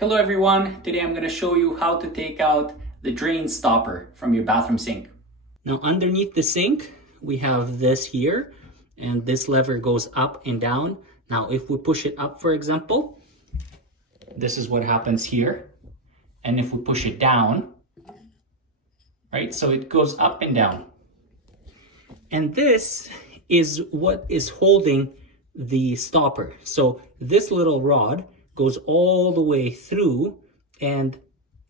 Hello everyone, today I'm going to show you how to take out the drain stopper from your bathroom sink. Now underneath the sink we have this here, and this lever goes up and down. Now if we push it up, for example, this is what happens here. And if we push it down, right, so it goes up and down. And this is what is holding the stopper. So this little rod goes all the way through, and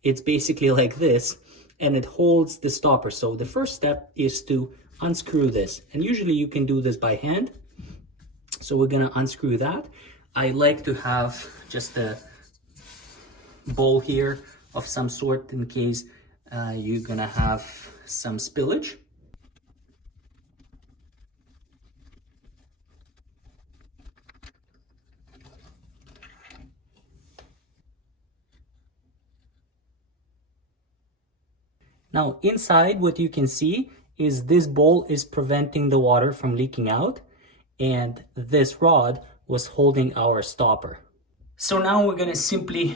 it's basically like this, and it holds the stopper. So the first step is to unscrew this, and usually you can do this by hand. So we're gonna unscrew that. I like to have just a bowl here of some sort in case you're gonna have some spillage. Now inside, what you can see is this bowl is preventing the water from leaking out, and this rod was holding our stopper. So now we're gonna simply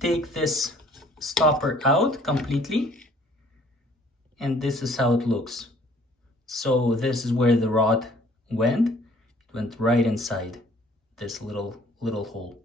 take this stopper out completely, and this is how it looks. So this is where the rod went. It went right inside this little hole.